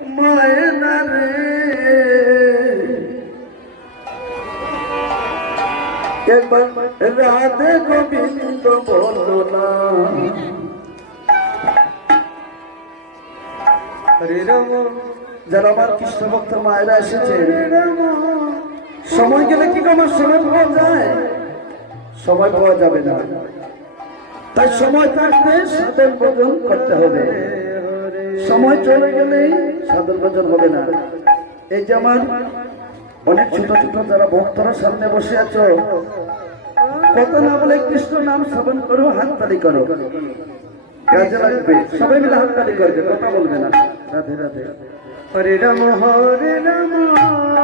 ময়না রে একবার রাধে গোবিন্দ বলো না যারা আমার কৃষ্ণ ভক্ত মায়েরা এসেছে, সময় গেলে কি আমার সময় পাওয়া যায়? সময় পাওয়া যাবে না তাই সময় থাকতে সাধন ভোজন করতে হবে। সময় চলে গেলেই সাধন ভোজন হবে না। এই যে আমার অনেক ছোট ছোট যারা ভক্তরা সামনে বসে আছো কথা না বলে কৃষ্ণ নাম শ্রবণ করো হাত তালি করো। কাজে লাগবে। সবাই মিলে হাত তালি করবে, কথা বলবে না। রাধে রাধে। হরে রাম হরে রাম।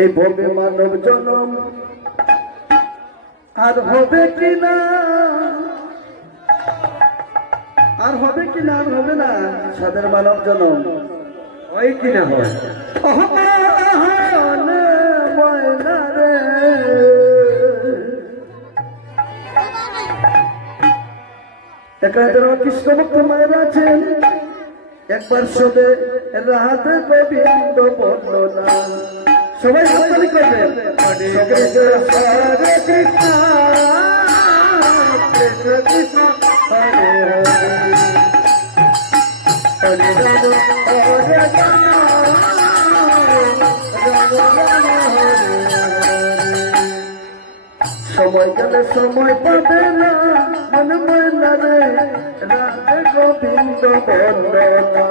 এই ভবে মানব জনম আর হবে কি না? আর হবে কি না? আর হবে না? সাদের মানব জনম। হয় কি না হয়। এখানে কৃষ্ণ ভক্ত মায়েরা আছেন। একবার শোনে রাধে গোবিন্দ বর্ণনা। সবাই হাততালি করবেন হরে সময় গেলে সময় পাবে না, মন ময়না রে রাধে গোবিন্দ বন্দনা।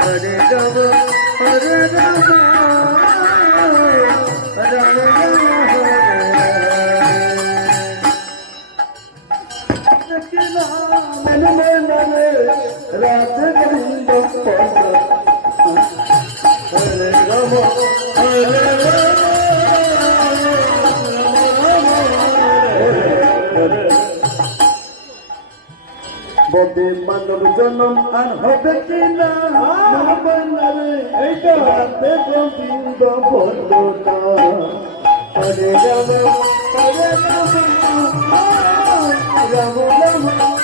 হরে রাম হরে রাম। ববে মানব জনম আর হবে কি না এই তো রাতে গোবিন্দ না হরে রাম হরে রাম রাম রাম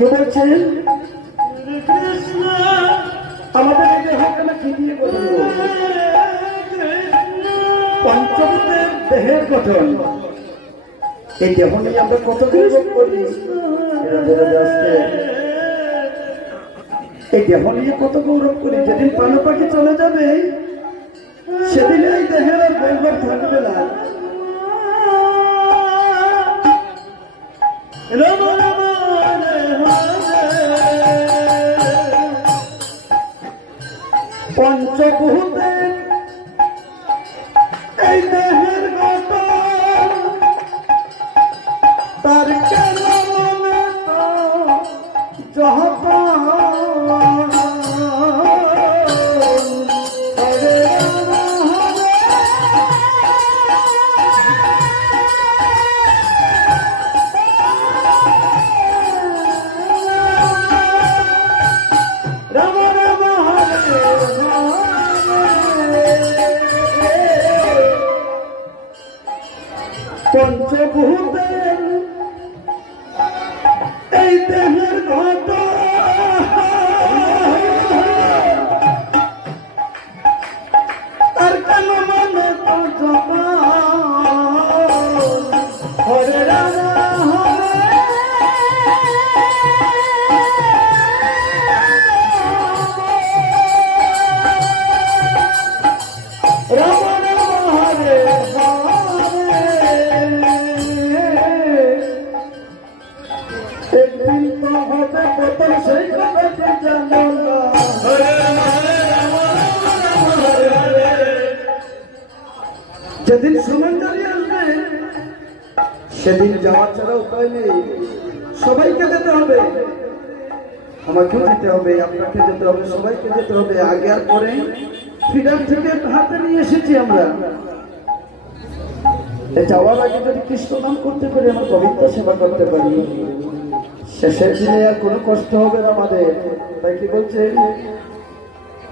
কে বলছেন আমাদের পঞ্চভূতের দেহের গঠন। এই দেহ নিয়ে আমরা কত গৌরব করি। এই দেহ নিয়ে কত গৌরব করি। যেদিন পানো পাখি চলে যাবে, সেদিন এই দেহের আর থাকবে না। পঞ্চভূতের এই দেহের পঞ্চভূতের এই দেহের ঘট। তার কেন মনে তো জমা হরে রাম সেদিন যাওয়ার ছাড়া উপায় নেই। সবাইকে যেতে হবে। আমাকেও যেতে হবে, আপনাকে যেতে হবে, সবাইকে যেতে হবে। আগে আর পরে ফিরার থেকে হাতে নিয়ে এসেছি আমরা। যাওয়ার আগে যদি কৃষ্ণ নাম করতে পারি আমার পবিত্র সেবা করতে পারি, শেষের দিনে আর কোনো কষ্ট হবে না আমাদের। তাই কি বলছে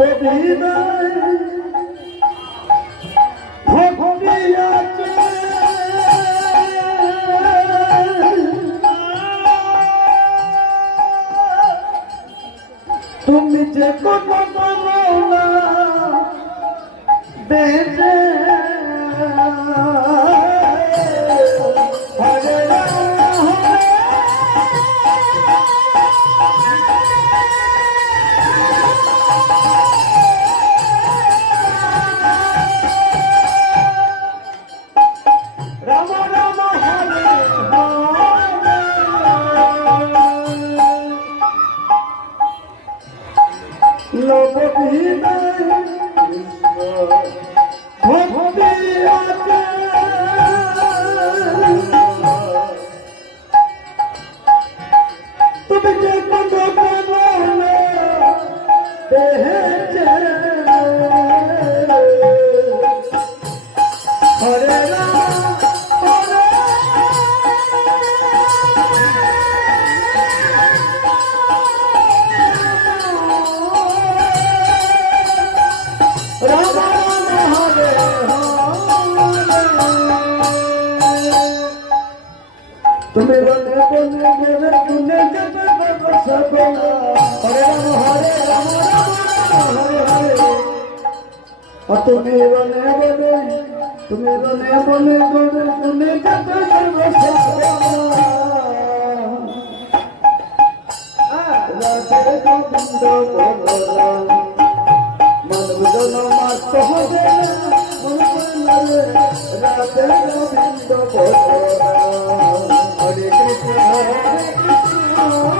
হরে নববিদায় ভক্তি তুমি যে কথা তুমি তুমি বলে বলে তুমি বলে বলে শুনে যেতে পারো সকলা রাধে গোবিন্দ বলরাম মানব জনমাত্র হবে রাধে গোবিন্দ বলরাম হরে কৃষ্ণ হরে কৃষ্ণ